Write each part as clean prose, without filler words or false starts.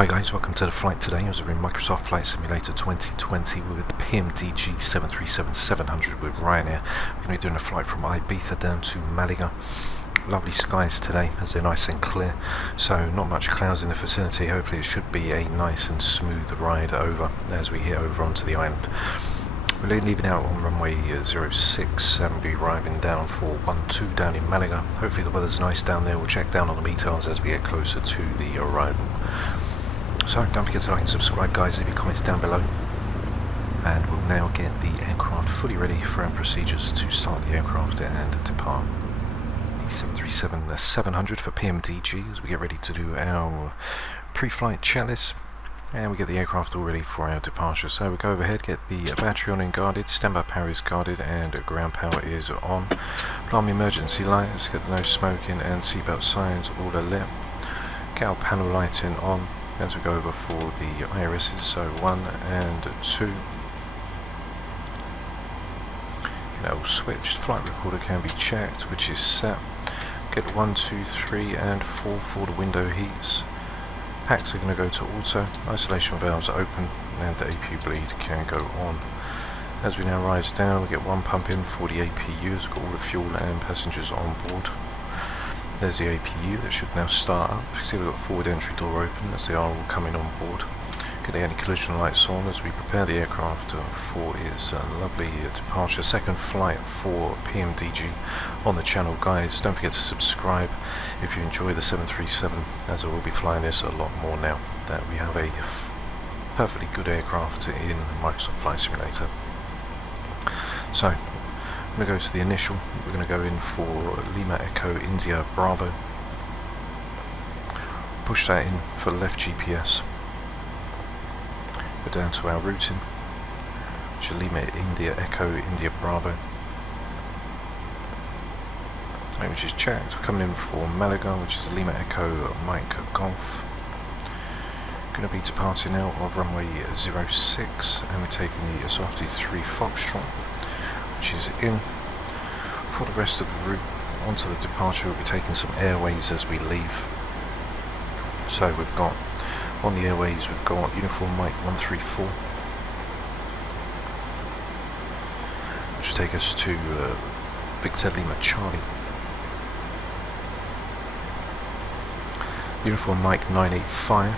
Hi guys, welcome to the flight today. As we're in Microsoft Flight Simulator 2020 with the Pmdg 737-700 with Ryanair. We're going to be doing a flight from Ibiza down to Malaga. Lovely skies today as they're nice and clear, so not much clouds in the vicinity. Hopefully it should be a nice and smooth ride over as we hit over onto the island. We're leaving out on runway 06 and we'll be arriving down for 12 down in Malaga. Hopefully the weather's nice down there. We'll check down on the meters as we get closer to the arrival. So don't forget to like and subscribe guys, leave your comments down below. And we'll now get the aircraft fully ready for our procedures to start the aircraft and depart. The 737-700 for Pmdg as we get ready to do our pre-flight checklist. And we get the aircraft all ready for our departure. So we'll go overhead, get the battery on and guarded, standby power is guarded and ground power is on. Alarm emergency lights, get no smoking and seatbelt signs all are lit. Get our panel lighting on as we go over for the IRSs, so 1 and 2. All switched, flight recorder can be checked, which is set. Get 1, 2, 3 and 4 for the window heats. Packs are going to go to auto, isolation valves open and the APU bleed can go on. As we now rise down, we get 1 pump in for the APU, it's got all the fuel and passengers on board. There's the APU that should now start up. You can see we've got forward entry door open as they are all coming on board. Get the anti-collision lights on as we prepare the aircraft for its lovely departure. Second flight for Pmdg on the channel guys. Don't forget to subscribe if you enjoy the 737, as I will be flying this a lot more now that we have a perfectly good aircraft in Microsoft Flight Simulator. So I'm going to go to the initial. We're going to go in for Lima Echo India Bravo. Push that in for left GPS. Go down to our routing, which is Lima India Echo India Bravo. Which is checked. We're coming in for Malaga, which is Lima Echo Mike Golf. Going to be departing out of runway 06 and we're taking the Sophiosticated 3 Foxtrot, which is in. For the rest of the route onto the departure, we'll be taking some airways as we leave. So we've got on the airways, we've got Uniform Mike 134, which will take us to Victor Lima Charlie. Uniform Mike 985,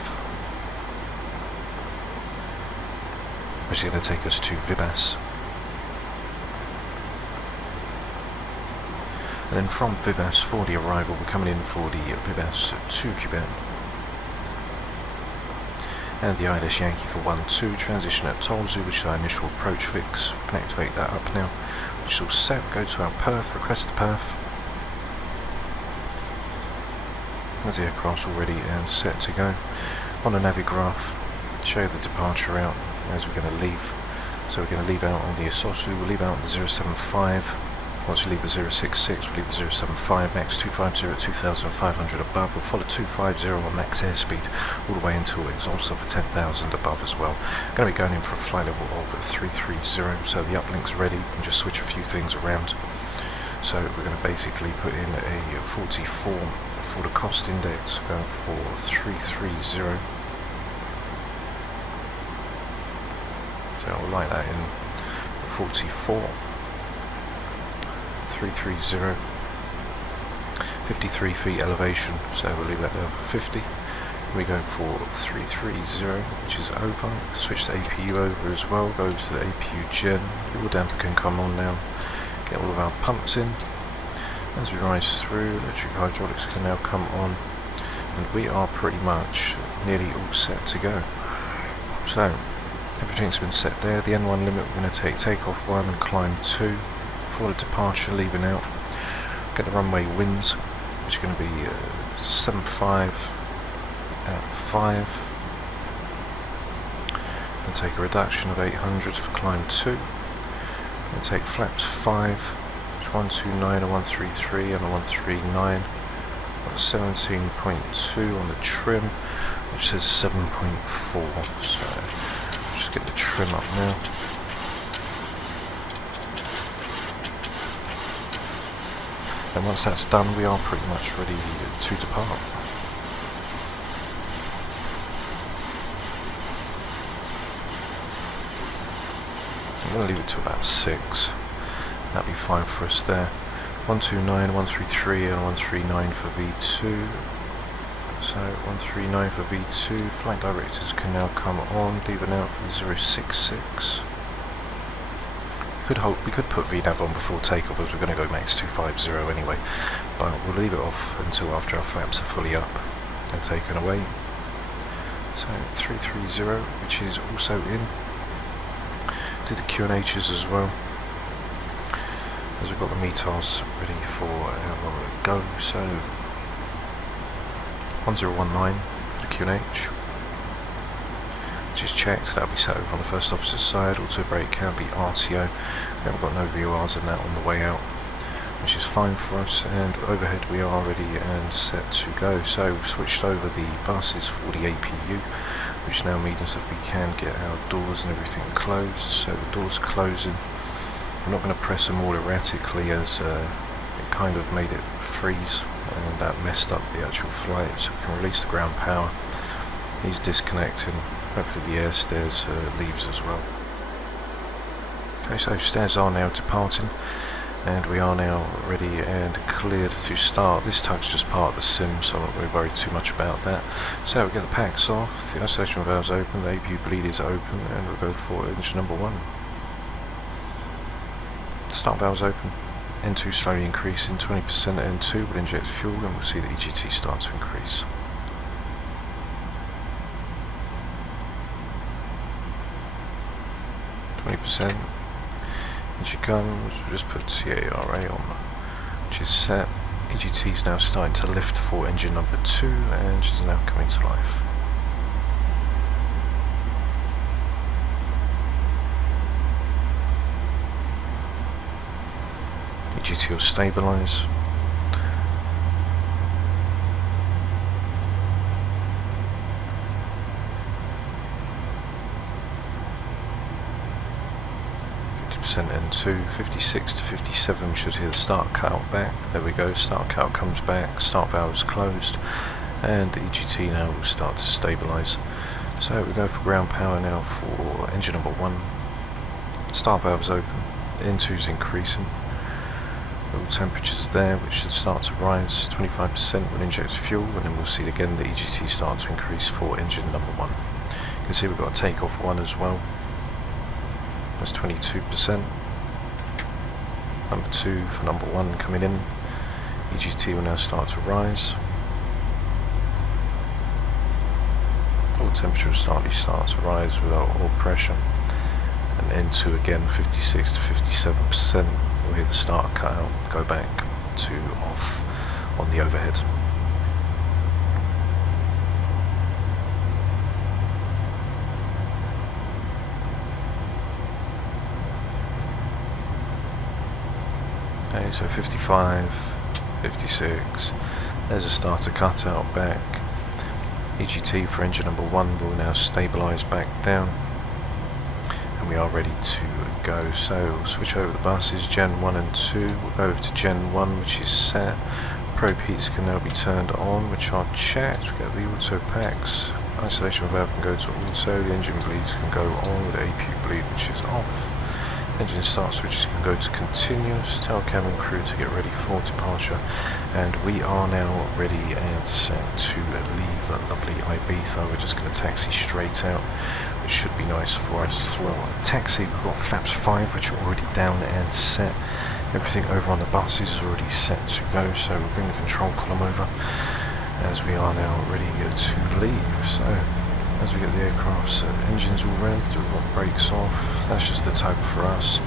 which is going to take us to Vibas. And then from Vibas for the arrival, we're coming in for the Vibas to Quebec. And the ILS Yankee for 1-2, transition at Tolzu, which is our initial approach fix. We can activate that up now, which is all set. Go to our perf, request the perf. There's the aircraft's all ready and set to go. On the navigraph, show the departure out as we're going to leave. So we're going to leave out on the Asosu, we'll leave out on the 075. Once we leave the 066, we'll leave the 075, max 250 at 2,500 above. We'll follow 250 on max airspeed all the way until exhaust for 10,000 above as well. We're going to be going in for a flight level of 330, so the uplink's ready. We can just switch a few things around. So we're going to basically put in a 44 for the cost index, going for 330. So I'll light that in 44. 330, 53 feet elevation, so we'll leave that there for 50. We go for 330, which is over. Switch the APU over as well, go to the APU gen, all damper can come on now. Get all of our pumps in. As we rise through, electric hydraulics can now come on, and we are pretty much nearly all set to go. So, everything's been set there. The N1 limit, we're going to take takeoff 1 and climb 2. For the departure, leaving out, get the runway winds, which are going to be 75 at 5, and take a reduction of 800 for climb 2, and take flaps 5, 129, a 133 and a 139, got 17.2 on the trim, which says 7.4, so just get the trim up now. And once that's done, we are pretty much ready to depart. I'm going to leave it to about 6. That'll be fine for us there. 129, 133 and 139 for V2. So 139 for V2. Flight directors can now come on, leave it out for 066. We could put VNAV on before takeoff as we're going to go max 250 anyway, but we'll leave it off until after our flaps are fully up and taken away. So 330, which is also in. Do the QNHs as well, as we've got the METARs ready for our go. So 1019, the QNH, which is checked. That'll be set over on the first officer's side. Auto brake can be RTO. We haven't got no VORs in that on the way out, which is fine for us. And overhead we are ready and set to go. So we've switched over the buses for the APU, which now means that we can get our doors and everything closed. So the doors closing. We're not going to press them all erratically, as it kind of made it freeze and that messed up the actual flight. So we can release the ground power. He's disconnecting. Hopefully the air stairs leaves as well. Okay, so stairs are now departing, and we are now ready and cleared to start. This tug's just part of the sim, so I'm not going to worry too much about that. So we get the packs off, the isolation valve's open, the APU bleed is open, and we'll go for engine number 1. Start valve's open, N2 slowly increasing, 20% N2 will inject fuel, and we'll see the EGT start to increase. %. And she comes, we'll just put CARA on, which is set. EGT is now starting to lift for engine number 2, and she's now coming to life. EGT will stabilise. N2, 56 to 57, we should hear the start cutout back. There we go, start cutout comes back, start valve is closed, and the EGT now will start to stabilise. So we go for ground power now for engine number 1. Start valve is open, the N2 is increasing, all temperatures there, which should start to rise. 25% will inject fuel, and then we'll see again the EGT start to increase for engine number 1. You can see we've got a takeoff 1 as well. That's 22%. Number 2 for number 1 coming in. EGT will now start to rise. Oil temperature will start to rise without oil pressure. And N2 again, 56 to 57%. We'll hear the start cutout go back to off on the overhead. Okay, so 55, 56, there's a starter cutout back. EGT for engine number 1 will now stabilise back down, and we are ready to go. So we'll switch over the buses, Gen 1 and 2, we'll go over to Gen 1, which is set. Probe heats can now be turned on, which are checked. We get the auto packs, isolation valve can go to auto, the engine bleeds can go on with the APU bleed, which is off. Engine start switches can go to continuous. Tell cabin crew to get ready for departure, and we are now ready and set to leave lovely Ibiza. We're just going to taxi straight out, which should be nice for us as well. Taxi, we've got flaps 5, which are already down and set. Everything over on the buses is already set to go, so we'll bring the control column over as we are now ready to leave. So as we get the aircraft's engines all revved, we've got brakes off. That's just the tug for us.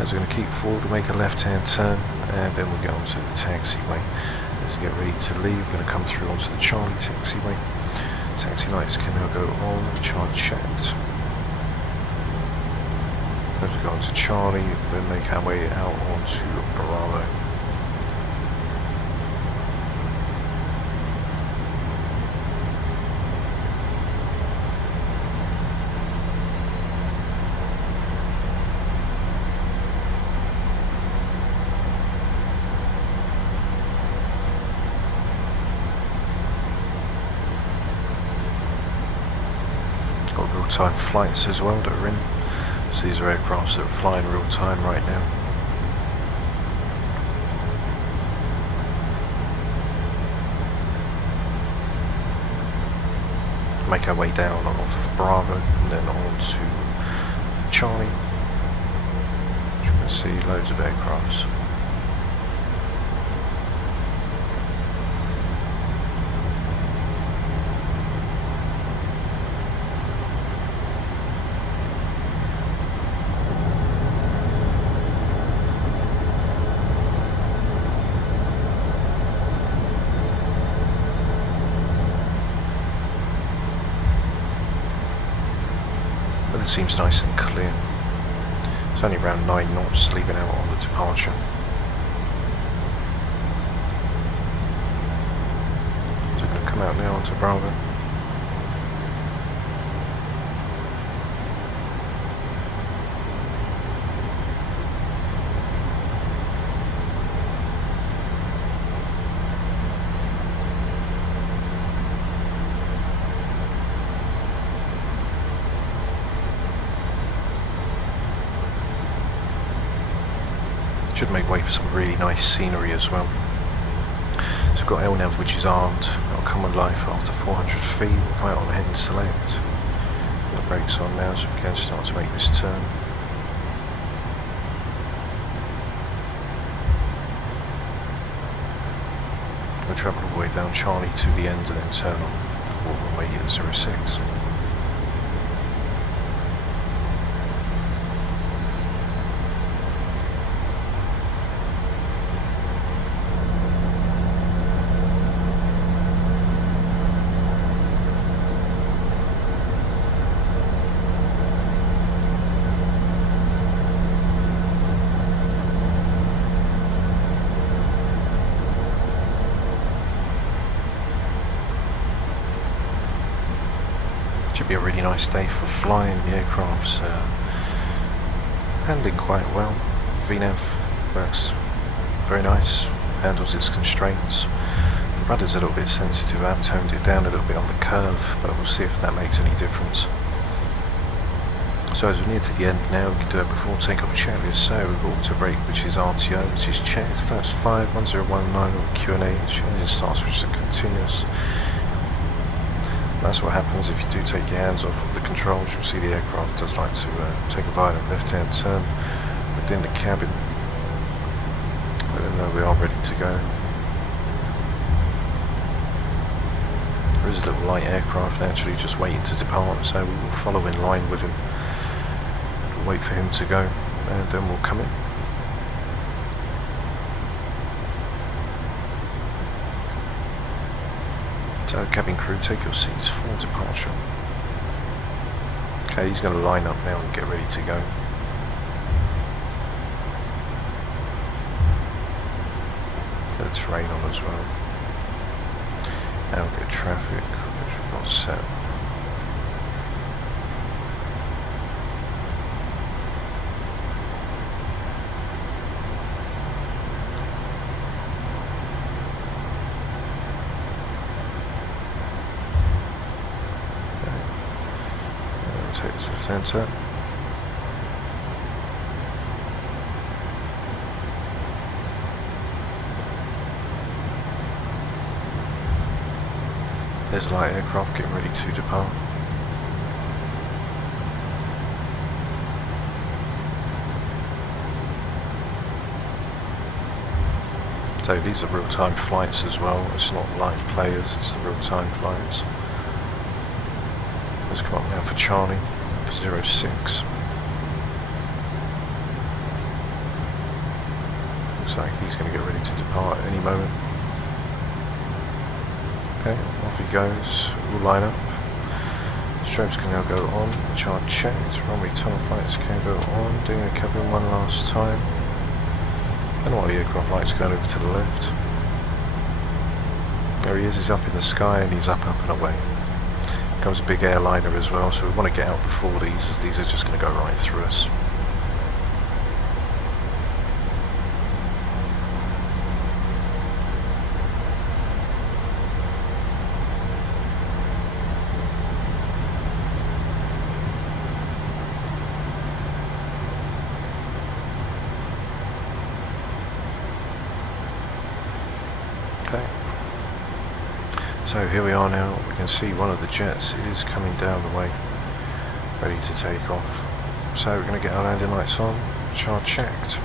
As we're going to keep forward, we'll make a left-hand turn, and then we'll get onto the taxiway. As we get ready to leave, we're going to come through onto the Charlie taxiway. Taxi lights can now go on, which are checked. As we go onto Charlie, we'll make our way out onto Bravo. Got real-time flights as well that are in, So these are aircrafts that are flying real time right now. Make our way down off Bravo and then on to Charlie. As you can see, loads of aircrafts. It seems nice and clear. It's only around 9 knots leaving out on the departure. So we're going to come out now onto Bravo. Should make way for some really nice scenery as well. So we've got LNAV, which is armed. It'll come on life after 400 feet. We'll come out on head and select. Put the brakes on now so we can start to make this turn. We'll travel all the way down Charlie to the end and then turn on for runway 06. Should be a really nice day for flying. The aircraft's handling quite well. VNAV works very nice, handles its constraints. The rudder's a little bit sensitive. I've toned it down a little bit on the curve, but we'll see if that makes any difference. So as we're near to the end now, we can do it before takeoff checklist. So we've got auto brake, which is RTO, which is checked. Flaps 5, 1019 on Q&A. Engine start switches are continuous. That's what happens if you do take your hands off of the controls. You'll see the aircraft does like to take a violent left-hand turn within the cabin. Let them know we are ready to go. There is a little light aircraft actually just waiting to depart, so we will follow in line with him. We'll wait for him to go, and then we'll come in. So cabin crew, take your seats for departure. Okay, he's going to line up now and get ready to go. Get the terrain on as well. Now we'll get traffic, which we've got set. Take this left-hand turn. There's a light aircraft getting ready to depart. So these are real-time flights as well. It's not live players, it's the real-time flights. Let's come up now for Charlie, for 06. Looks like he's going to get ready to depart at any moment. Okay, off he goes, we'll line up. Strobes can now go on, which are checked. Runway tunnel flights can go on, doing the cabin one last time. And while the aircraft lights going over to the left. There he is, he's up in the sky and he's up and away. Comes a big airliner as well, so we want to get out before these, as these are just going to go right through us. So here we are now. We can see one of the jets is coming down the way, ready to take off. So we're going to get our landing lights on, which are checked.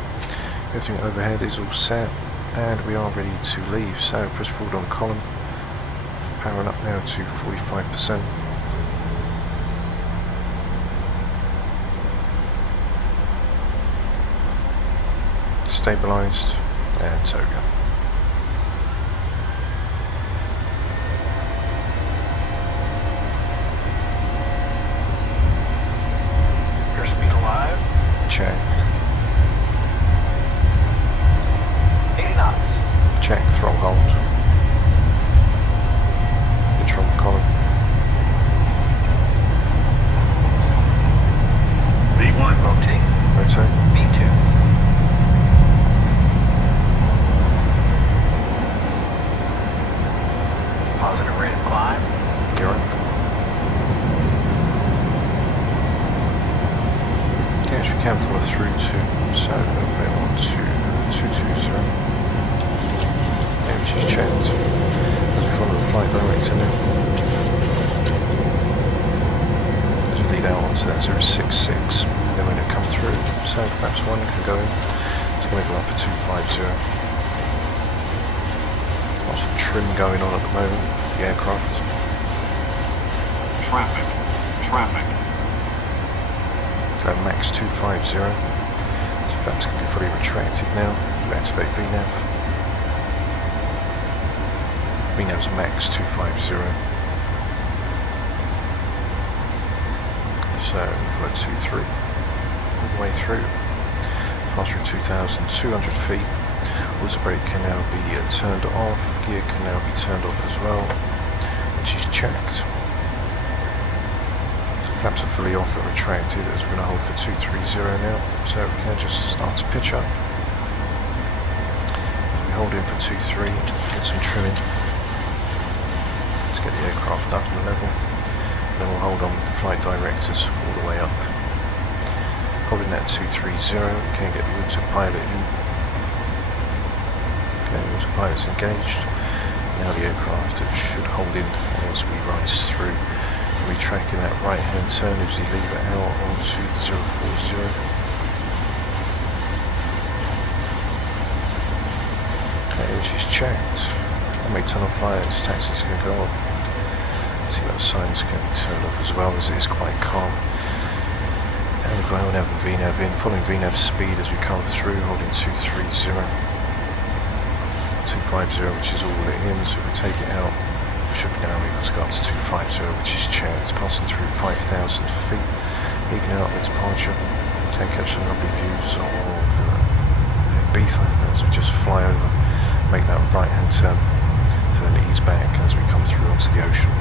Everything overhead is all set, and we are ready to leave. So press forward on column, powering up now to 45%. Stabilised, and so go. Airspeed alive. Check. 80 knots. Check, throttle hold. Control column. V1 rotate. Rotate. V2. Positive rate of climb. You're right. Yes, we can follow through to, so we're on to 220, yeah, which is checked. As we follow the flight director now. As we lead out onto that 066, then when it comes through, so perhaps one can go in. It's going to go up for 250. Lots of trim going on at the moment, the aircraft. Traffic. Traffic. So max 250. So flaps can be fully retracted now. Activate VNAV. VNAV's max 250. So follow 23 all the way through. Pass through 2,200 feet. Auto brake can now be turned off, gear can now be turned off as well, which is checked. Flaps are fully off and retracted as we're going to hold for 230 now, so we can just start to pitch up. We hold in for 23, get some trimming. Let's get the aircraft up and level, and then we'll hold on with the flight directors all the way up. Holding that 230, we can get the autopilot in. Autopilot's engaged. Now the aircraft should hold in as we rise through. Retracking that right hand turn as you leave it out onto the 040. Okay, which is checked. Runway tunnel flights, taxis can go up. See that signs can be turned off as well as it is quite calm. And we've got LNAV and VNAV in, following VNAV speed as we come through, holding 230. 250, which is all it in, so we take it out, we should be now able to go up to 250, which is checked, passing through 5,000 feet, evening out the departure. Can catch some lovely views of Ibiza as we just fly over, make that right hand turn, to then ease back as we come through onto the ocean.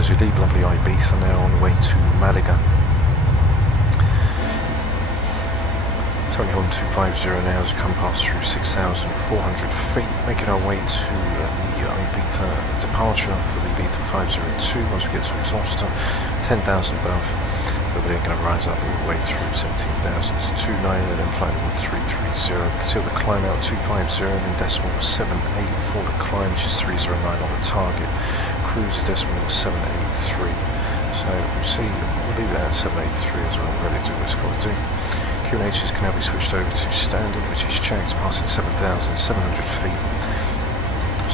As we leave lovely Ibiza now on the way to Malaga. It's only holding 250 now as we come past through 6,400 feet, making our way to the Ibiza departure for the Ibiza 502 once we get to exhauster, 10,000 above, but we're going to rise up all the way through 17,000 to 29 and then flight level 330. You can see the climb out 250 and then decimal 78 for the climb, which is 309 on the target. Cruise decimal 783, so we'll see, we'll leave it at 783 as well, ready to do what it's got to do. QNHs can now be switched over to standard, which is checked, passing 7,700 feet.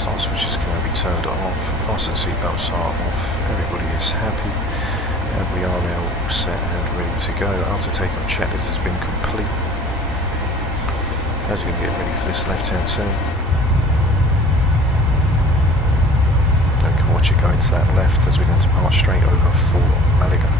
Start switches can now be turned off, fasten seatbelts are off, everybody is happy, and we are now all set and ready to go. After takeoff checklist has been complete. As we're going to get ready for this left hand turn. Watch it go into that left as we're going to pass straight over for Malaga.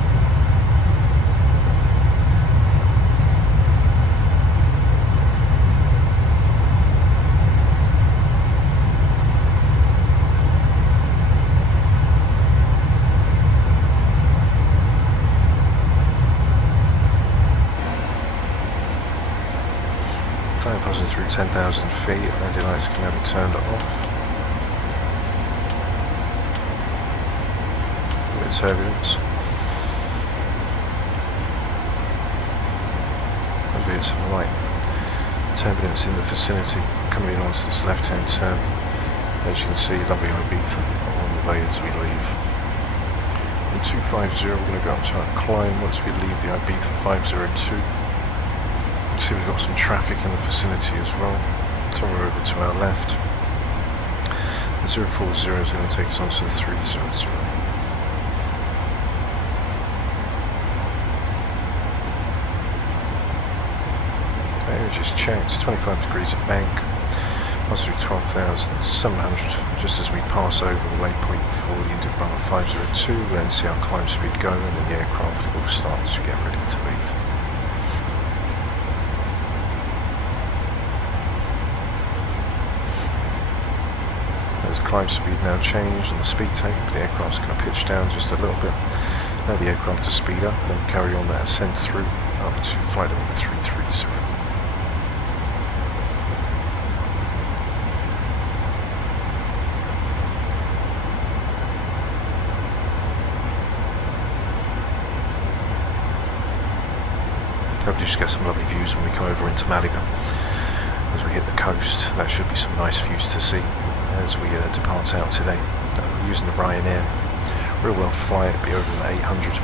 Time passing through 10,000 feet, landing lights can now be turned off. a bit of turbulence. There's a bit of some light turbulence in the vicinity coming in onto this left hand turn. As you can see, lovely Ibiza on the way as we leave. In 250 we're going to go up to our climb once we leave the Ibiza 502. You can see we've got some traffic in the vicinity as well. Somewhere over to our left. The 040 is going to take us onto the 300. Okay, we just checked, 25 degrees at bank, pass through 12,700 just as we pass over the waypoint for the Indian Brahma 502 and see our climb speed go, and then the aircraft will start to get ready to leave. As climb speed now changed on the speed tape, the aircraft's going to pitch down just a little bit. Now the aircraft to speed up and then carry on that ascent through up to flight level 330. Hopefully just get some lovely views when we come over into Malaga. As we hit the coast, that should be some nice views to see as we depart out today. We're using the Ryanair RealWorld flight, be over the 800.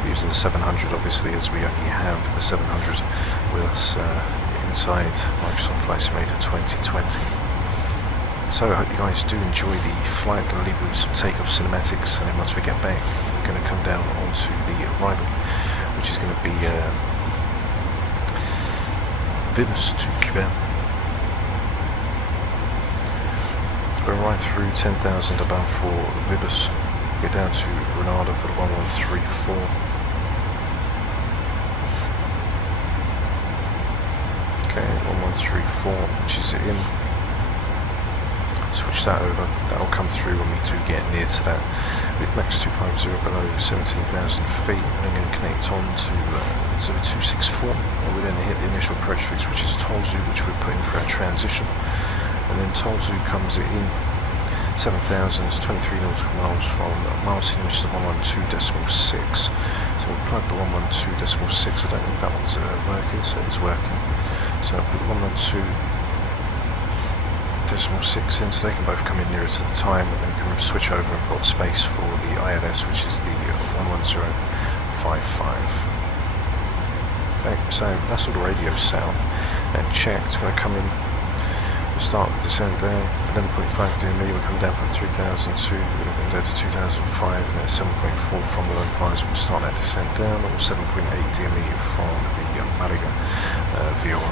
We're using the 700 obviously, as we only have the 700 with us inside Microsoft Flight Simulator 2020. So I hope you guys do enjoy the flight. I'm going to leave you with some takeoff cinematics, and then once we get back we're going to come down onto the arrival, which is going to be Vibus to Cuba. Go right through 10,000 above for Vibus. Get down to Granada for the 1134. Okay, 1134, which is in. Switch that over. That will come through when we do get near to that. With max 250 below 17,000 feet, and I'm going to connect on to 0264. And we then hit the initial approach fix, which is Tolzu, which we're putting for our transition. And then Tolzu comes in 7,000, 23 nautical miles from Martin, which is the 112.6. So we'll plug the 112.6. I don't think that one's working, so it's working. So I'll put the 112.6 in, so they can both come in nearer to the time, and then we can switch over and got space for the ILS, which is the 110.55. Okay, so that's all the radio sound and check. It's going to come in. We'll start the descent there, 11.5 DME, we'll come down from 3002, we'll go down to 2005, and then 7.4 from the localizer. We'll start that descent down, or 7.8 DME from the Malaga VOR.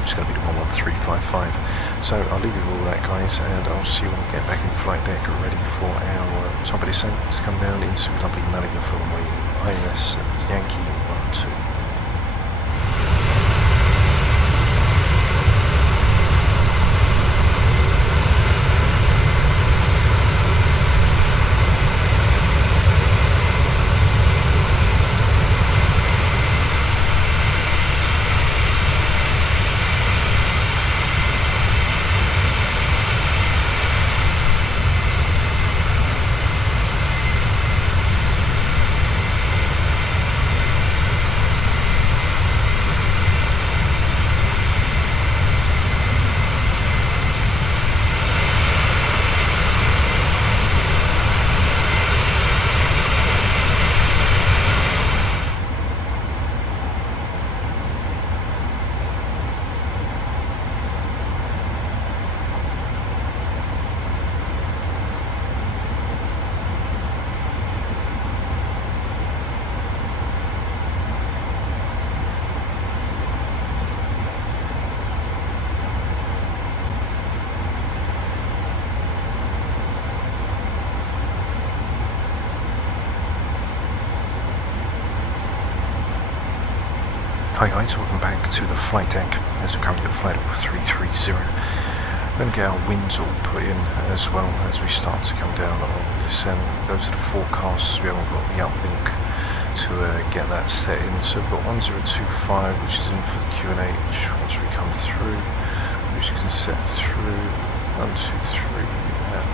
It's going to be the 11355. So I'll leave you with all that, guys, and I'll see you when we get back in flight deck ready for our top of descent to come down into lovely Malaga for runway ILS Yankee 12. Hi guys, welcome back to the flight deck as we're currently at flight level 330. We're going to get our winds all put in as well as we start to come down on descent. Go to the forecast as we haven't got the uplink to get that set in. So we've got 1025, which is in for the QNH once we come through, which you can set through 123 at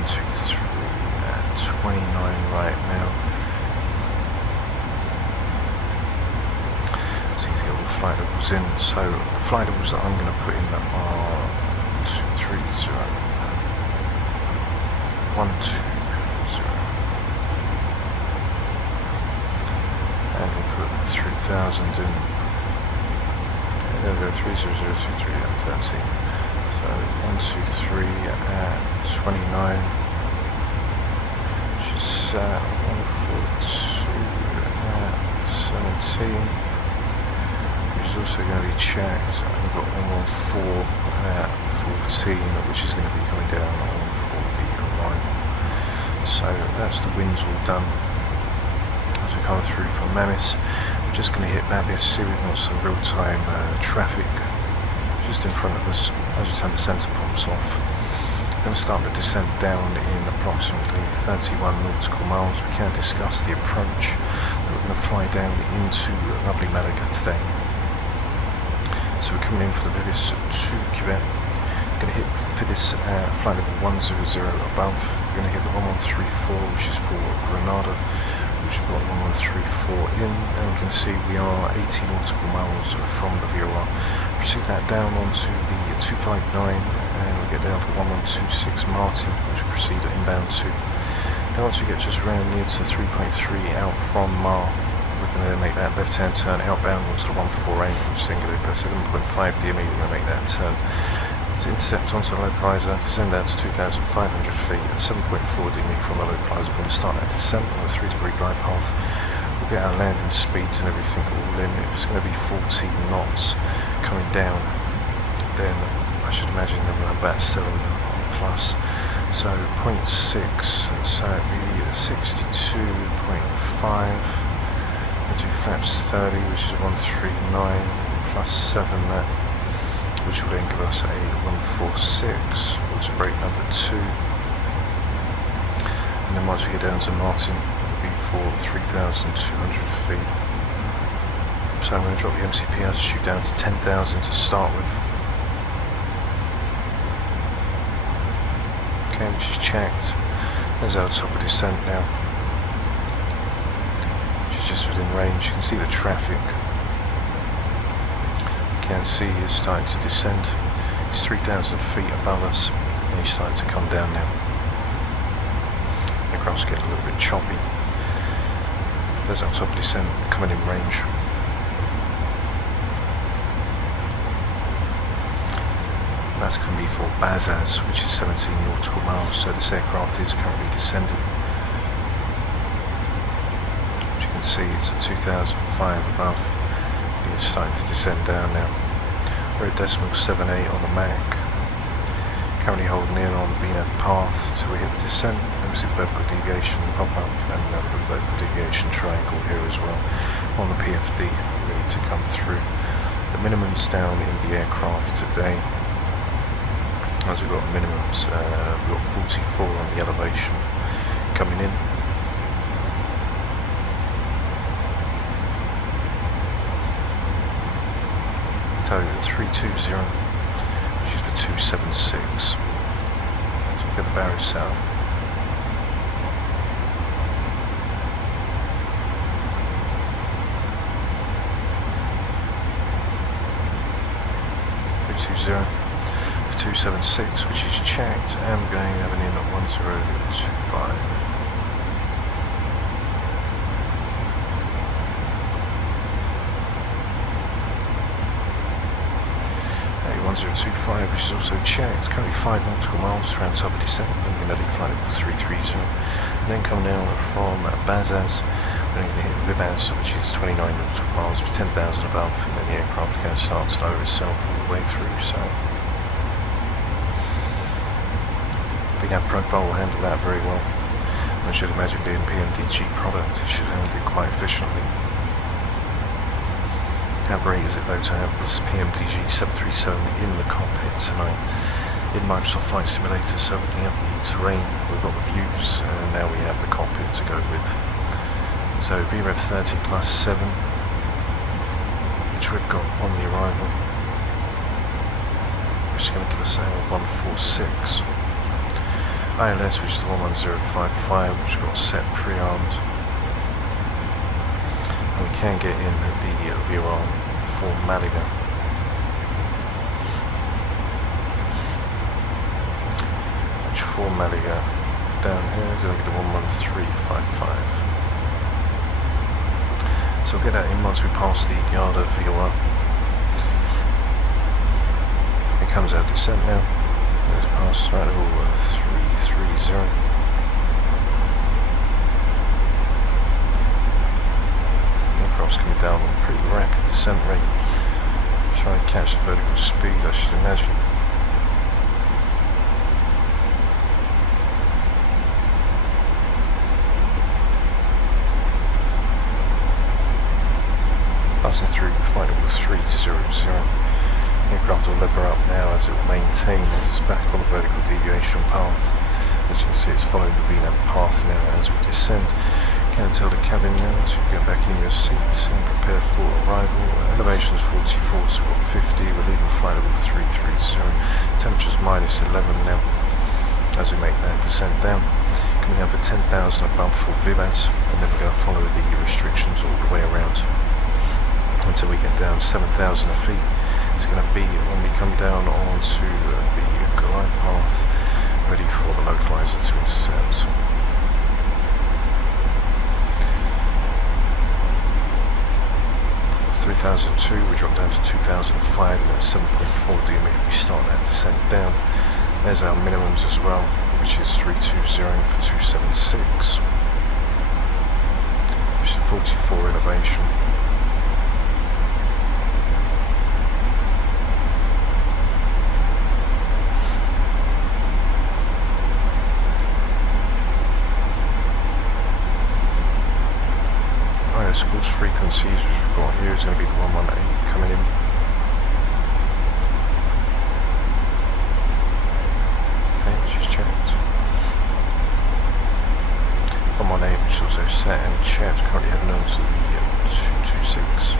123 at right now. So need to get all the flight levels in. So the flight levels that I'm going to put in are 230, 120, and we'll put 3000 in. There we go, 30023 at 30. So 123 at 29, which is 142 at 17, which is also going to be checked. And we've got 114 at 14, which is going to be coming down on for the arrival. So that's the winds all done. As we come through from Mamis, we're just going to hit Mabis, see we've got some real-time traffic just in front of us. As you turn the centre pumps off, we're going to start the descent down in approximately 31 nautical miles. We can discuss the approach that we're going to fly down into lovely Malaga today. So we're coming in for the Vivis to Quebec. We're going to hit Vivis at flight level 100 above. We're going to hit the 1134, which is for Granada, which we've got 1134 in, and we can see we are 80 nautical miles from the VOR. Proceed that down onto the 259, and we get down for 1126 Martin, which we proceed inbound to. Now once we get just round near to 3.3 out from Mar, we're going to make that left-hand turn outbound onto the 148, which is then going to go 7.5 DME. We're going to make that turn to intercept onto the localizer, descend out to 2,500 feet at 7.4 DME from the localizer. We're going to start that descent on a 3-degree glide path. We'll get our landing speeds and everything all in. It's going to be 14 knots coming down. Then I should imagine that we'll have about 7 plus. So 0.6, so it'll be 62.5. We'll do flaps 30, which is 139 plus 7 that, which will then give us a 146, which is brake number 2. And then once we get down to Martin, it'll be for 3,200 feet. So I'm going to drop the MCP altitude down to 10,000 to start with. Okay, which is checked. There's our top of descent now, which is just within range. You can see the traffic. You can see it's starting to descend. It's 3,000 feet above us, and he's starting to come down now. The graph's getting a little bit choppy. There's our top of descent coming in range. That's going to be for Bazaz, which is 17 nautical miles, so this aircraft is currently descending. As you can see, it's at 2,005 above. It's starting to descend down now. We're at decimal 78 on the Mac. Currently holding in on the VNAV path till we hit the descent. And we see the vertical deviation pop up, and the vertical deviation triangle here as well. On the PFD, ready to come through. The minimums down in the aircraft today, as we've got minimums, we've got 44 on the elevation coming in. Target 320, which is for 276. So we've got the barrier set up. For 276, which is checked, and we're going to have an in at 1025. 1025, which is also checked. Currently 5 nautical miles around top of descent. We're going to flight level 330, and then come down from Bazaz. We're going to hit Vibaz, which is 29 nautical miles, 10,000 above, and then the aircraft can start to lower itself all the way through. So VNAV profile will handle that very well. And I should imagine being Pmdg product, it should handle it quite efficiently. How great is it though to have this Pmdg 737 in the cockpit tonight in Microsoft Flight Simulator, so looking at the terrain, we've got the views, and now we have the cockpit to go with. So VREV 30 plus 7, which we've got on the arrival, which is going to give us a 146. ILS, which is the 11055, which got set pre-armed. And we can get in the VOR for Malaga. Which for Malaga down here is going to be the 11355. So we'll get that in once we pass the Garda VOR. It comes out descent now. There's past right over 330. Aircraft's coming down on a pretty rapid descent rate. Try and catch the vertical speed, I should imagine. Passing through flight level 300. Aircraft will lever up now as it will maintain as it's back on the vertical deviation path. As you can see, it's following the VNAV path now as we descend. Can tell the cabin now as you get back in your seats and prepare for arrival. Elevation is 44, so we've got 50. We're leaving flight level 330. Temperature's -11 now as we make that descent down. Coming down for 10,000 above for VIBAS, and then we're going to follow the restrictions all the way around until we get down 7,000 feet. It's going to be when we come down onto the glide path, ready for the localizer to intercept. (3002), we drop down to 2005, and at 7.4D we start that descent down. There's our minimums as well, which is 320 for 276, which is 44 elevation. Course frequencies which we've got here is going to be the 118 coming in. Okay, which is checked. 118, which is also set and checked, currently heading on to the 226.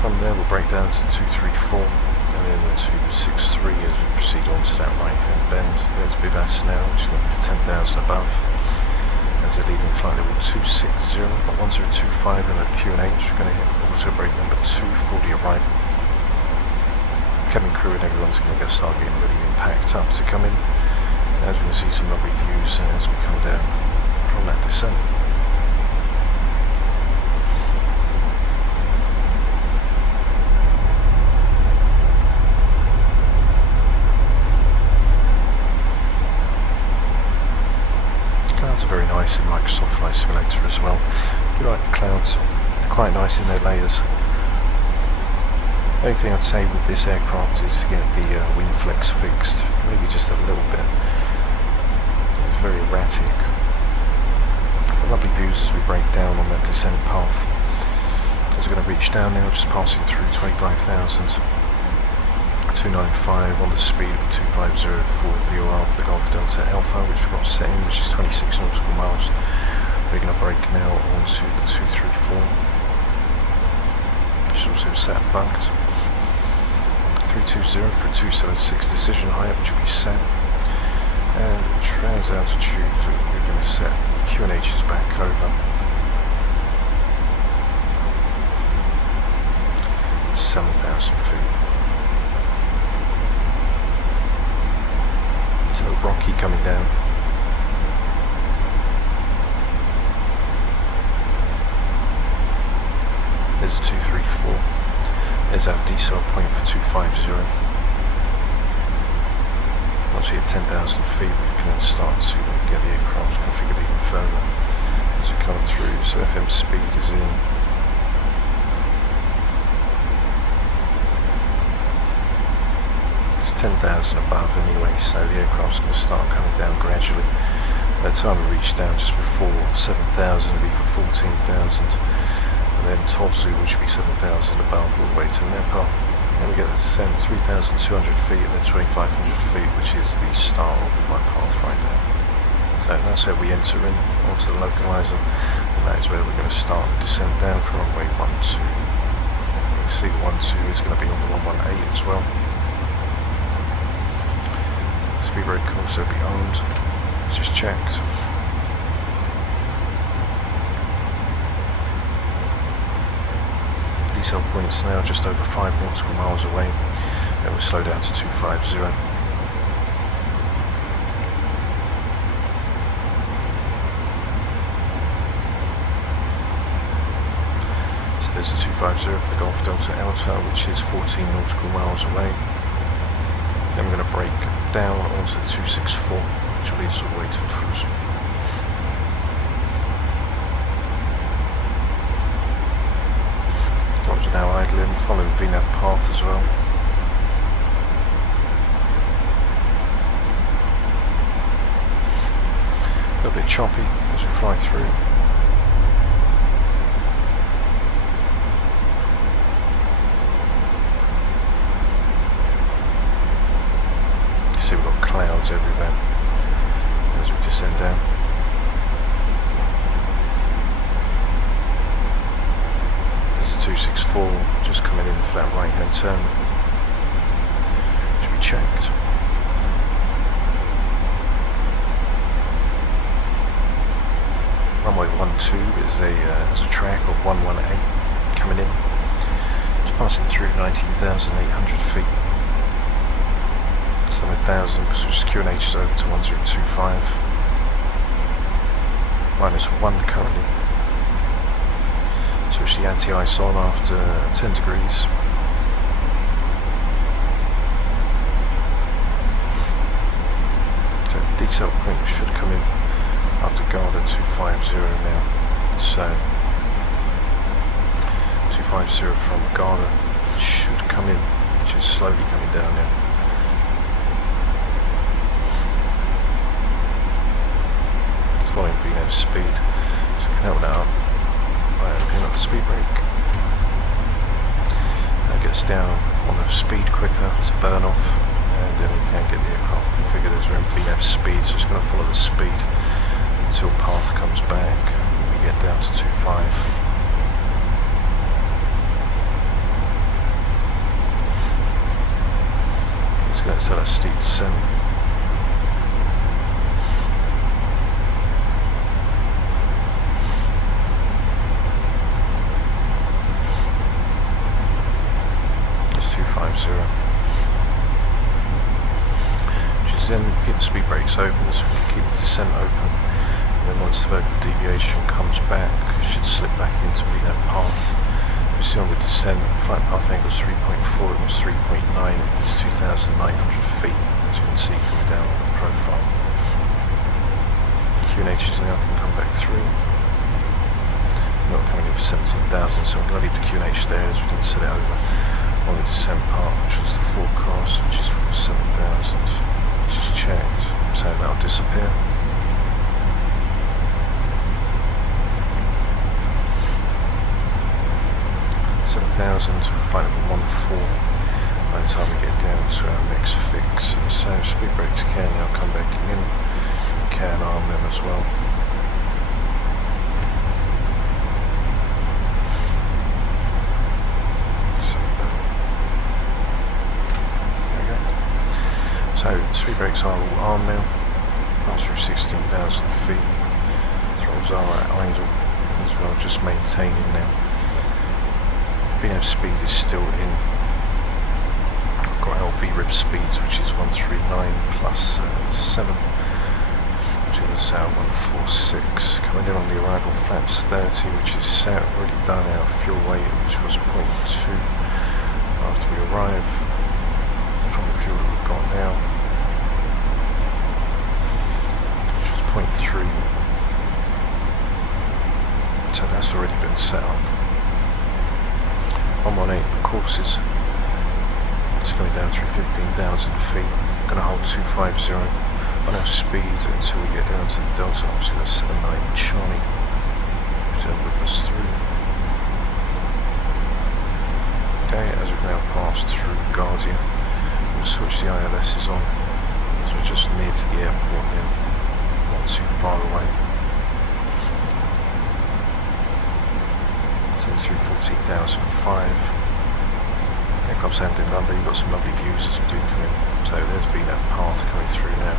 From there we'll break down to 234. And then the 263 as we proceed on to that right hand bend. There's VIBAS now, which is going for 10,000 above. As a leading flight level 260, got 1025 and a Q&H. We're going to hit auto brake number 2 for the arrival. Cabin crew and everyone's going to start getting ready and packed up to come in. As we can see some lovely views as we come down from that descent. Very nice in Microsoft Flight Simulator as well. If you like the clouds, they're quite nice in their layers. The only thing I'd say with this aircraft is to get the wing flex fixed, maybe just a little bit. It's very erratic. But lovely views as we break down on that descent path. As we're going to reach down now, just passing through 25,000. 295 on the speed of 250 for VOR for the Golf Delta Alpha, which we've got set in, which is 26 nautical miles. We're going to brake now onto the 234, which is also set and bunked. 320 for a 276 decision height, which will be set. And trans altitude, we're going to set Q&H's back over. 7,000 feet. Rocky coming down. There's a 234. There's our decel point for 250. Once we hit 10,000 feet, we can then start to get the aircraft configured even further as we come through. So FM speed is in. It's 10,000 above anyway, so the aircraft's going to start coming down gradually. By the time we reach down just before 7,000, it'll be for 14,000. And then Tozu, which will be 7,000 above, all the way to Nepal. Then we get the descent 3,200 feet and then 2,500 feet, which is the start of the flight path right there. So that's where we enter in onto the localizer, and that is where we're going to start and descend down from runway 12. You can see the 12 is going to be on the 118 as well. speed brake can also be owned. Just checked. Diesel points now just over 5 nautical miles away. It will slow down to 250. There's a 250 for the Golf Delta Alta, which is 14 nautical miles away. Then we're going to brake down onto the 264, which will lead us all the way to Toulouse. Dogs are now idling, following VNAV path as well. A little bit choppy as we fly through. We've got clouds everywhere as we descend down. There's a 264 just coming in for that right hand turn, which we checked. Runway 12 is a track of 118 coming in. It's passing through 19,800 feet. 7,000, switch QNH is over to 1025. -1 currently. Switch the anti-ice on after 10 degrees. So detail point should come in after Garda 250 now. So 250 from Garda should come in, which is slowly coming down now. Following VNAV speed, so we can help that up by opening up the speed brake. That gets down on the speed quicker to burn off, and then we can get the aircraft configured as we're in VNAV speed, so it's going to follow the speed until path comes back and we get down to 2.5. It's going to set a steep descent. Which is then keep the speed brakes open so we can keep the descent open, and then once the vertical deviation comes back it should slip back into VNAV path. You see on the descent flight path angle is 3.4, it was 3.9, it's 2,900 feet as you can see coming down on the profile. QNHs now can come back through. We're not coming in for 17,000, so I'm going to leave the QNH there as we didn't set it over on the descent part, which was the forecast, which is for 7,000. Just checked, so that'll disappear. Flight number 14 by the time we get down to our next fix. So speed brakes can now come back in, we can arm them as well. So the speed brakes are all armed now, pass through 16,000 feet, throttles are at idle as well, just maintaining now. VNAV speed is still in, got LV rib speeds which is 139 plus 7, which is 146, coming in on the arrival flaps 30 which is set, already done our fuel weight which was 0.2 after we arrive from the fuel that we've got now. 0.3, so that's already been set up. 118 courses, it's going down through 15,000 feet. I'm going to hold 250 on our speed until we get down to the Delta. Obviously that's 79 Charlie, which then whip us through. Okay, as we've now passed through Guardian, we'll switch the ILS's on as we're just near to the airport now. Not too far away. So through 14,005. Aircraft's landing London, you've got some lovely views as we do come in. So there's VNAV path coming through now.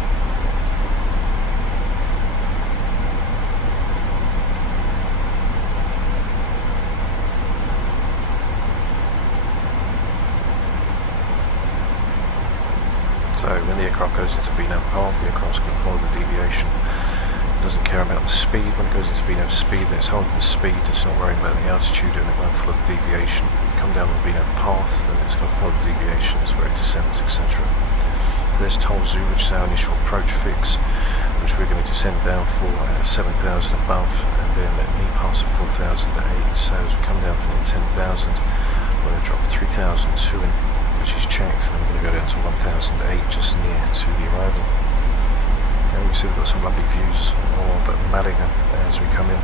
the aircraft goes into VNAV path, the aircraft's going to follow the deviation. It doesn't care about the speed. When it goes into VNAV speed, then it's holding the speed, it's not worrying about the altitude, and it won't follow the deviation. When you come down the VNAV path, then it's going to follow the deviation, it's where it descends, etc. So there's Tolzu, which is our initial approach fix, which we're going to descend down for at 7,000 above, and then at knee pass at 4,008. So as we come down from 10,000, we're going to drop 3,002 in, which is checked, and then we're going to go down to 1,008 just near to the arrival. And you can see we've got some lovely views of Malaga as we come in.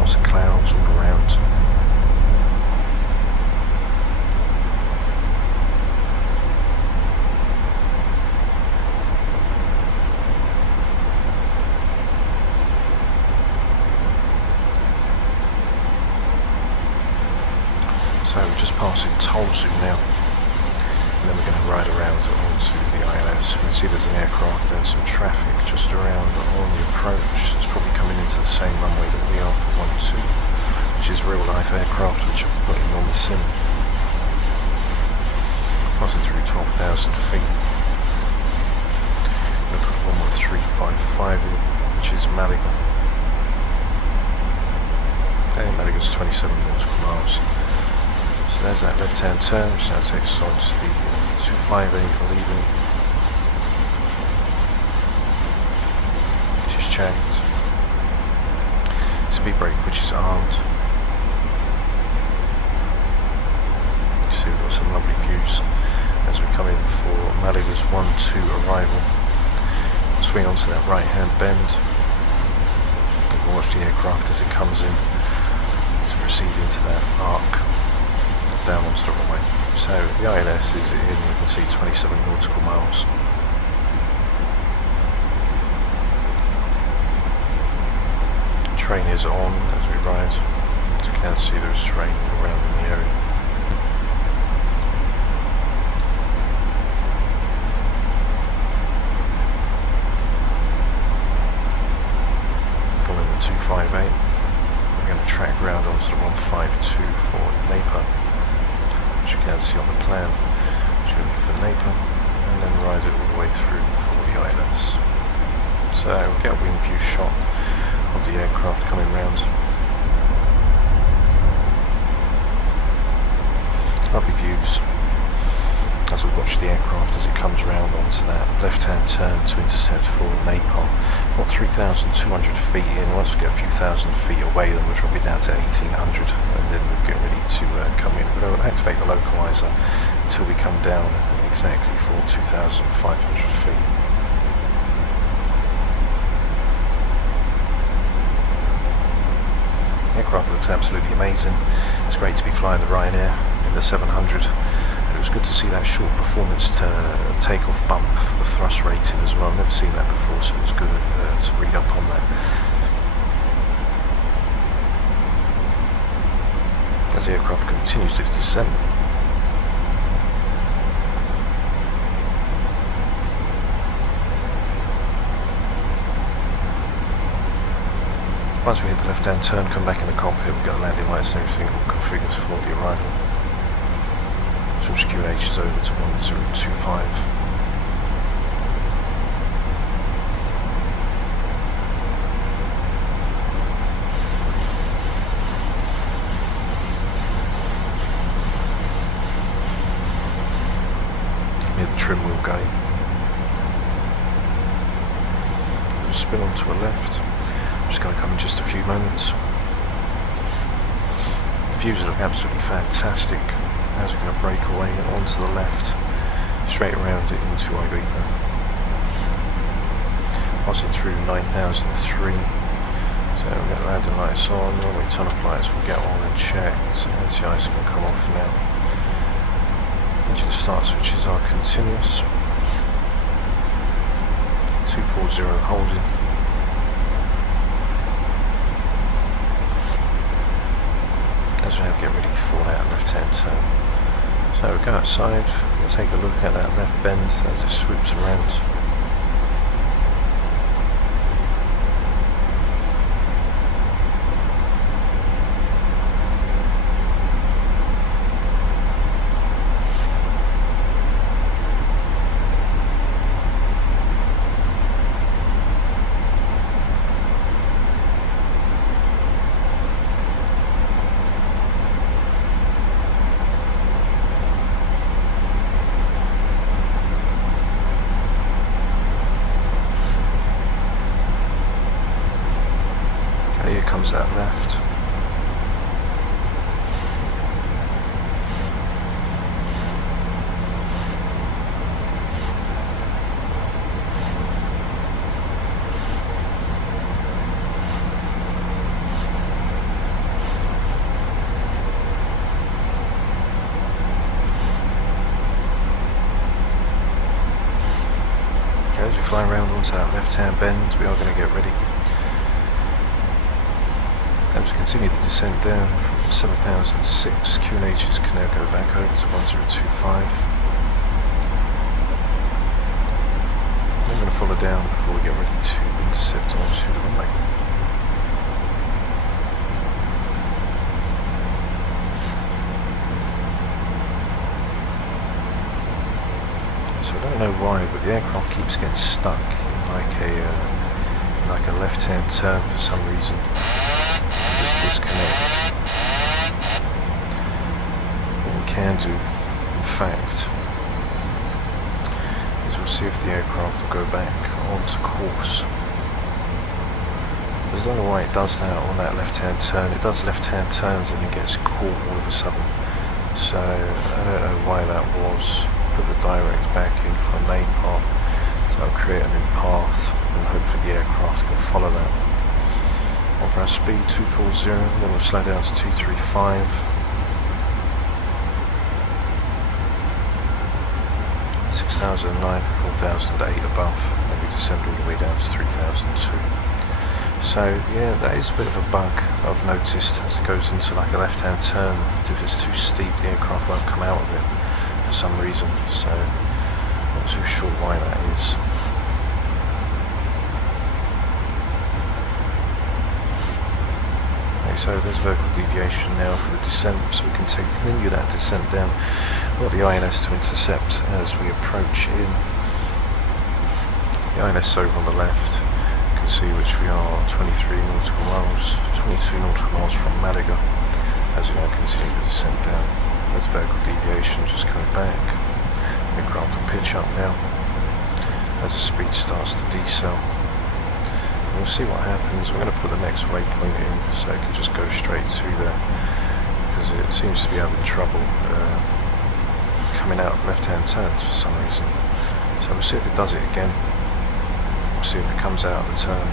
Lots of clouds all around. So we're just passing Tolzu now, and then we're going to ride around onto the ILS. You can see there's an aircraft, there's some traffic just around on the approach. It's probably coming into the same runway that we are for 1-2, which is real life aircraft which I'm putting on the sim. Passing through 12,000 feet. We'll put 11355 in, which is Malaga. And Malaga's 27 nautical miles. So there's that left-hand turn, which now takes us on to the 258 LEIB, which is checked. Speed brake, which is armed. You see we've got some lovely views as we come in for Malaga's 1-2 arrival. We'll swing onto that right-hand bend. You can watch the aircraft as it comes in to proceed into that arc down onto the runway. So the ILS is in, you can see 27 nautical miles. Train is on as we ride. As you can see, there is terrain all around in the area. Following the 258, we're going to track round onto the 152 for Napa, which you can see on the plan, which will be for Napa, and then ride it all the way through for the ILS. So we'll get a wing view shot of the aircraft coming round. Lovely views as we watch the aircraft as it comes round onto that left-hand turn to intercept for Naples. Got 3,200 feet in. Once we get a few thousand feet away, then we'll drop it down to 1,800, and then we'll get ready to come in. We'll activate the localizer until we come down exactly for 2,500 feet. The aircraft looks absolutely amazing. It's great to be flying the Ryanair in the 700. It was good to see that short performance takeoff bump for the thrust rating as well. I've never seen that before, so it was good to read up on that. As the aircraft continues its descent. Once we hit the left-hand turn, come back in the cockpit, we've got landing lights and everything all configured for the arrival. Switch QNHs over to 1025. Mid trim wheel going. We'll spin on to a left. Just going to come in just a few moments. The views look absolutely fantastic. As we're going to break away onto the left, straight around it into Ibiza. Passing through 9003. So we'll get landing lights on, runway tunnel flights will get on and checked. Anti-ice can come off now. Engine start switches are continuous. 240 holding. As we get ready for that left-hand turn. So we'll go outside, we'll take a look at that left bend as it swoops around. close that left. As we fly around onto that left-hand bend, we are going to get ready. As we continue the descent down from 7006, QNHs can now go back over to 1025. I'm going to follow down before we get ready to intercept onto the runway. I don't know why, but the aircraft keeps getting stuck in like a left-hand turn for some reason. Just disconnect. What we can do, in fact, is we'll see if the aircraft will go back onto course. I don't know why it does that on that left-hand turn. It does left-hand turns and it gets caught all of a sudden. So I don't know why that was. Put the direct back in for a main path, so I'll create a new path and hopefully the aircraft can follow that. Over our speed 240, then we'll slow down to 235. 6009 for 4008 above, and then we descend all the way down to 3002. So yeah, that is a bit of a bug I've noticed as it goes into like a left-hand turn. If it's too steep, the aircraft won't come out of it for some reason, so not too sure why that is. Okay, so there's vertical deviation now for the descent, so we can continue that descent down. We've got the INS to intercept as we approach in. The INS over on the left, you can see which we are 23 nautical miles, 22 nautical miles from Malaga, as we now continue the descent down. There's vertical deviation just coming back. The aircraft will pitch up now as the speed starts to decel. And we'll see what happens. We're going to put the next waypoint in so it can just go straight to there, because it seems to be having trouble coming out of left-hand turns for some reason. So we'll see if it does it again. We'll see if it comes out of the turn.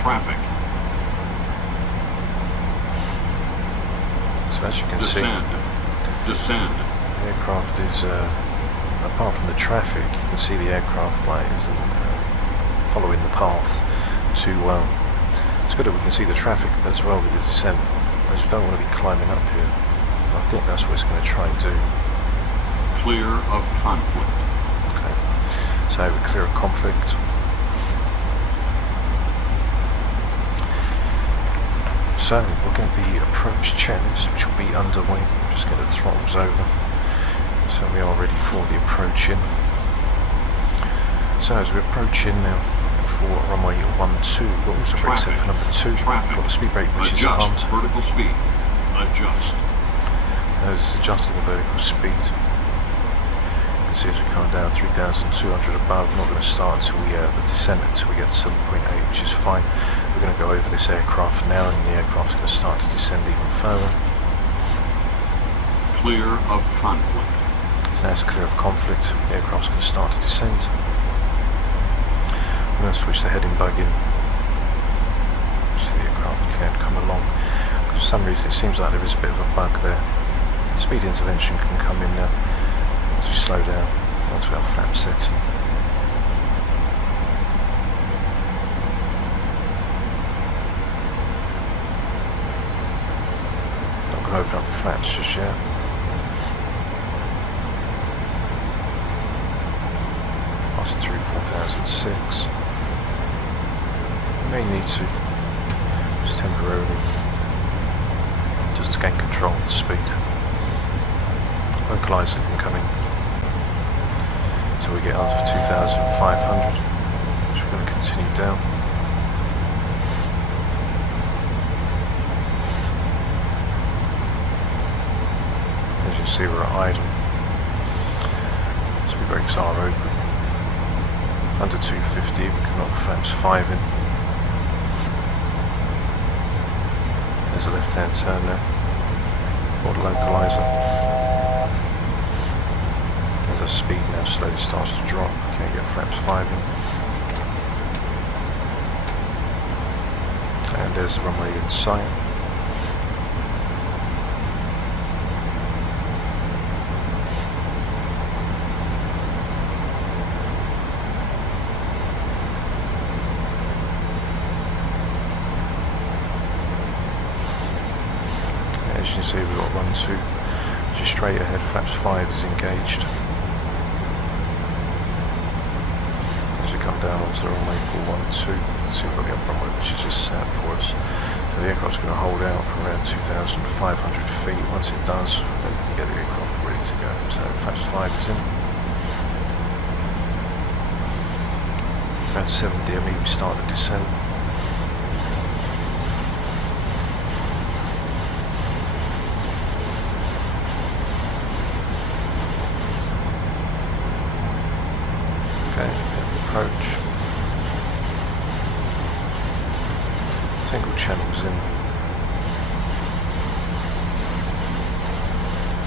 Traffic. So as you can see, Descend. the aircraft is, apart from the traffic, you can see the aircraft light isn't following the path too well. It's good that we can see the traffic as well with the descent, as we don't want to be climbing up here. I think that's what it's going to try and do. Clear of conflict. Okay, so we're clear of conflict. So we'll get the approach checklist, which will be underway. Just get the throttles over, so we are ready for the approach in. So as we approach in now for runway 12, we'll also brake set for number 2. Got the speed brake which is armed. Vertical speed. Adjust. Now it's adjusting the vertical speed. You can see as we come down 3,200 above, we're not going to start until we the descent until we get to 7.8, which is fine. We're going to go over this aircraft now, and the aircraft's going to start to descend even further. Clear of conflict. So now it's clear of conflict. The aircraft's going to start to descend. I'm going to switch the heading bug in so the aircraft can come along. For some reason it seems like there is a bit of a bug there. Speed intervention can come in now as we slow down onto our flap setting. Not going to open up the flaps just yet. Passing through 4006. May need to, just temporarily, just to gain control of the speed. Localizer can come in until we get under 2,500, which we're going to continue down. can see we're at idle. Speed brakes are open. Under 250, we can knock flaps 5 in. There's a left-hand turn there. Auto localizer. As our speed now slowly starts to drop, can't get flaps 5 in. And there's the runway in sight. As you can see, we've got 1, 2, just straight ahead, flaps 5 is engaged. As we come down onto the runway for 1, 2, see we've got the up runway which is just set for us. So the aircraft's going to hold out for around 2,500 feet. Once it does, then we can get the aircraft ready to go. So flaps 5 is in. Around 7 DME we start the descent. Approach. Single channels in.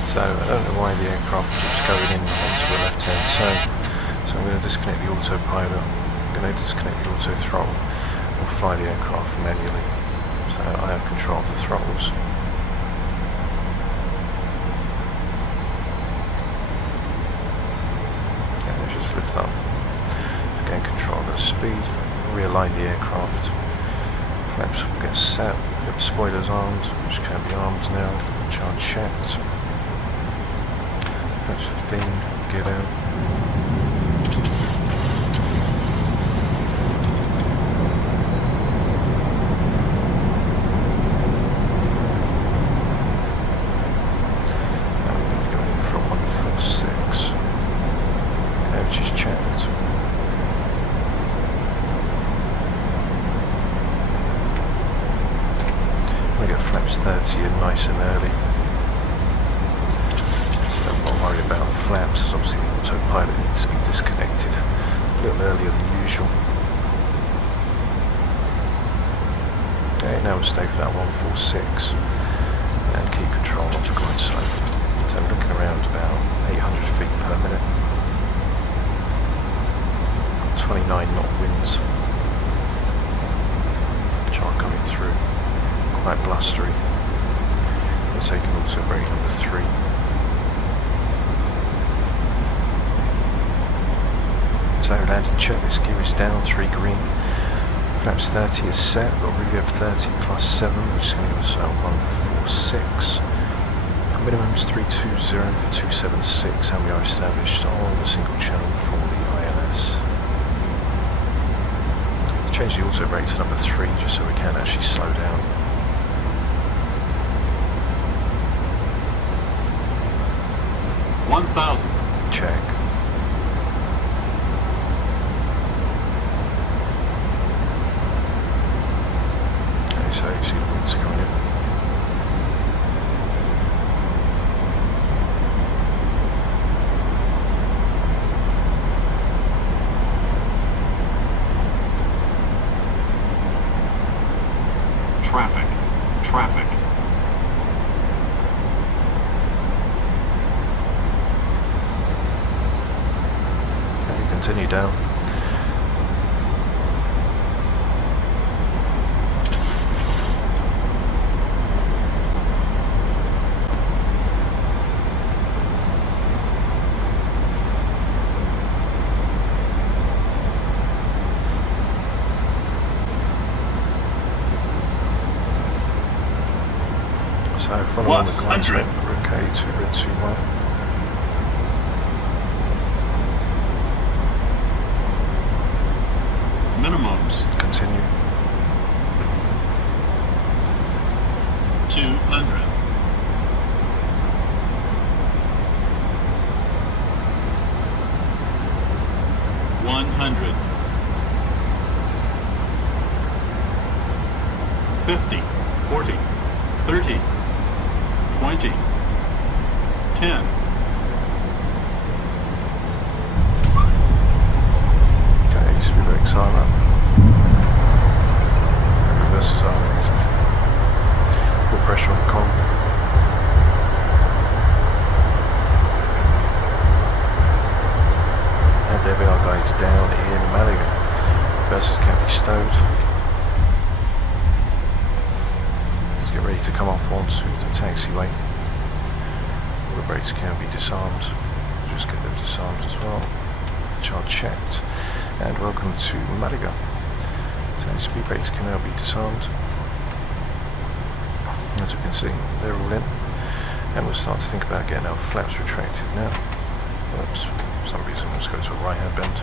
So I don't know why the aircraft keeps going in onto the left hand turn. So I'm going to disconnect the autopilot. I'm going to disconnect the auto throttle and fly the aircraft manually. So I have control of the throttles. And let's just lift up. Gain control of the speed, realign the aircraft, flaps will get set, get the spoilers armed, which can be armed now, which are checked. Flaps 15, get out. And we're going to go in for 146, okay, which is checked. We get flaps 30 in nice and early. So I'm not worried about the flaps, as obviously the autopilot needs to be disconnected a little earlier than usual. Okay, now we'll stay for that 146 and keep control of the glide slope. So I'm looking around about 800 feet per minute. 29 knot winds, which are coming through. Quite blustery. We're taking auto brake number 3. So landing checklist, gear is down, 3 green. Flaps 30 is set, got rev 30 plus 7, which is going to give us 146. Minimum is 320 for 276, and we are established on the single channel for the ILS. Change the auto brake to number 3 just so we can actually slow down. 1,000. Check. Okay, so you see the winds coming in. Traffic. Traffic. Continue down. So following the glide slope, we're okay to red 21. Minimums. Continue. 200. 100. 50, 40, 30, 20, 10. Okay, speed brakes are up. Reverses are active. Full pressure on the column. And there we are, guys, down in Malaga. Reverses can be stowed. Let's get ready to come off onto the taxiway. All the brakes can be disarmed. Just get them disarmed as well. Charge checked. And welcome to Malaga. So speed brakes can now be disarmed. As you can see, they're all in. And we'll start to think about getting our flaps retracted now. Oops, for some reason let's go to a right hand bend.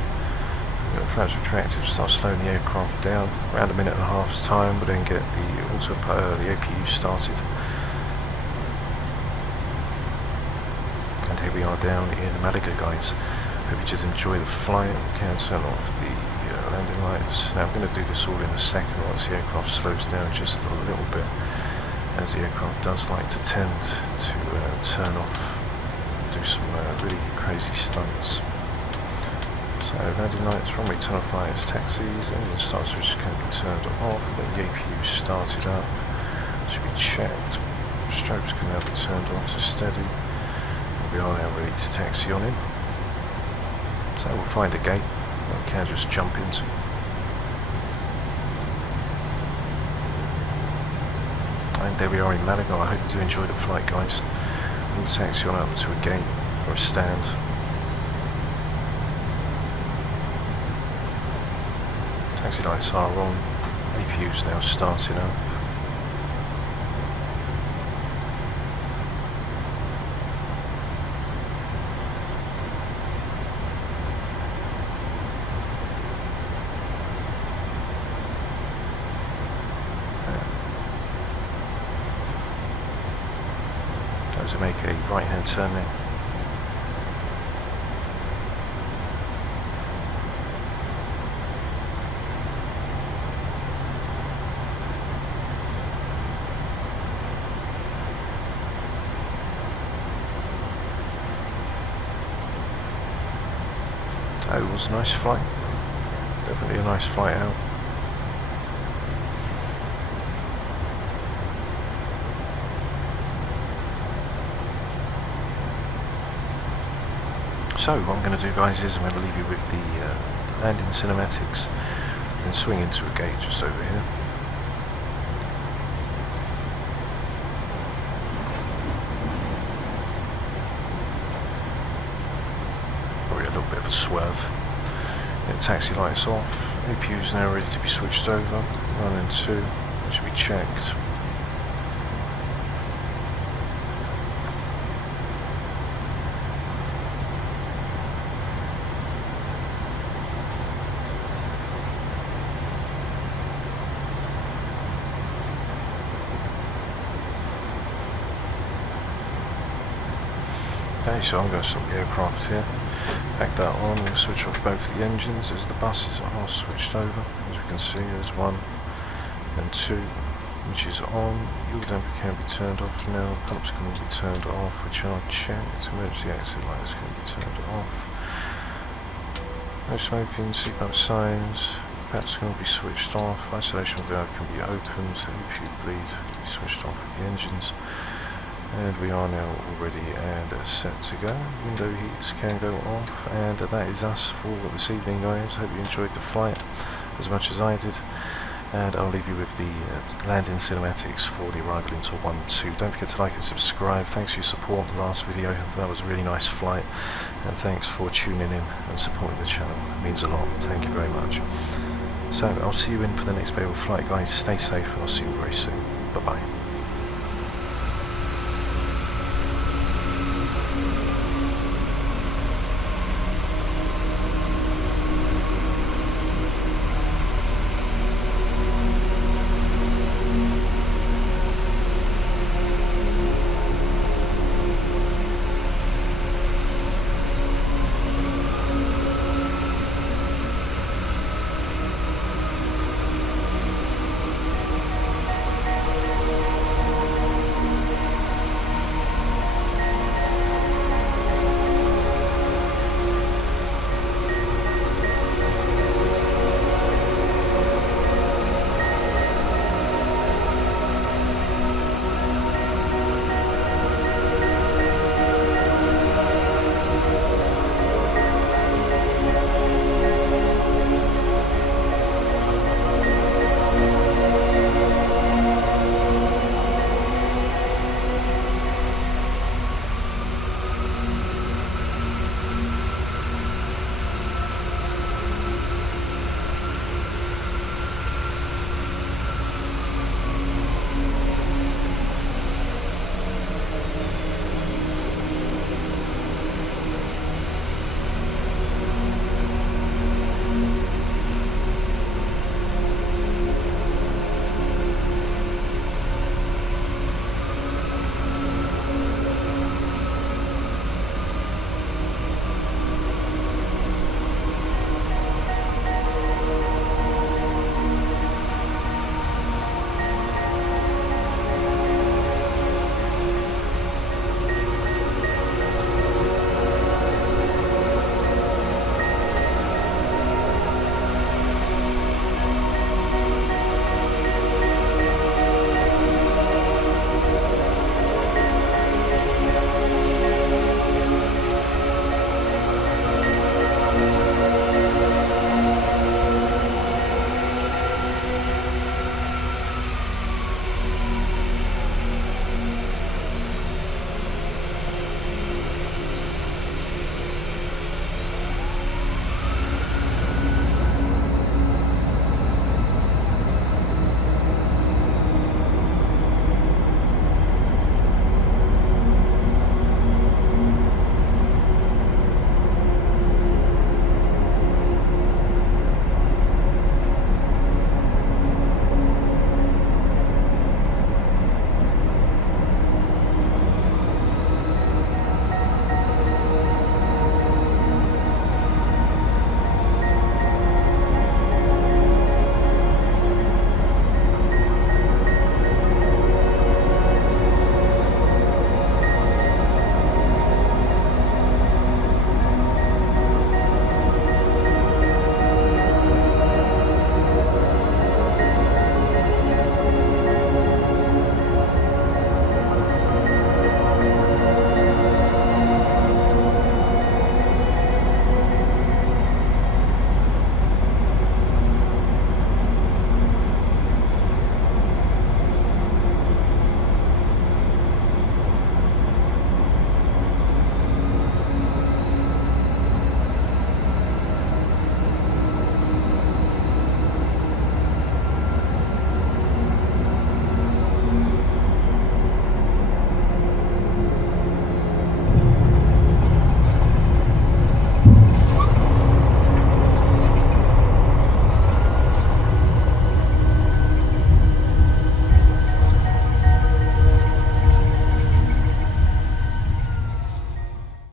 Get the flaps retracted, start slowing the aircraft down. Around a minute and a half's time, we'll then get the APU started. And here we are down in Malaga, guys. Hope you just enjoy the flight. We can turn off the landing lights. Now I'm going to do this all in a second once the aircraft slows down just a little bit, as the aircraft does like to tend to turn off, do some really crazy stunts. So landing lights, runway turn off lights, taxis, engine start switch can be turned off, then the APU started up, should be checked, strobes can now be turned on to steady. We are now ready to taxi on in. So we'll find a gate that we can just jump into. And there we are in Malaga. I hope you do enjoy the flight, guys. We'll taxi on up to a gate or a stand. Taxi lights are on. APU's now starting up. To make a right hand turn now. So it was a nice flight, definitely a nice flight out. So what I'm going to do, guys, is I'm going to leave you with the landing cinematics and swing into a gate just over here. Probably a little bit of a swerve. Then taxi lights off. APU's now ready to be switched over. 1 and 2 should be checked. Okay, so I'm going to stop the aircraft here, back that on, we'll switch off both the engines as the buses are switched over. As you can see, there's 1 and 2, which is on. Fuel damper can be turned off now, pumps can be turned off, which are checked, emergency exit lights can be turned off. No smoking, seatbelt signs, perhaps can be switched off, isolation valve can be opened, APU bleed can be switched off with the engines. And we are now all ready and set to go. Window heats can go off, and that is us for this evening, guys. Hope you enjoyed the flight as much as I did, and I'll leave you with the landing cinematics for the arrival into 1-2. Don't forget to like and subscribe. Thanks for your support on the last video. That was a really nice flight, and thanks for tuning in and supporting the channel. It means a lot. Thank you very much. So I'll see you in for the next Beowulf flight, guys. Stay safe, and I'll see you very soon. Bye bye.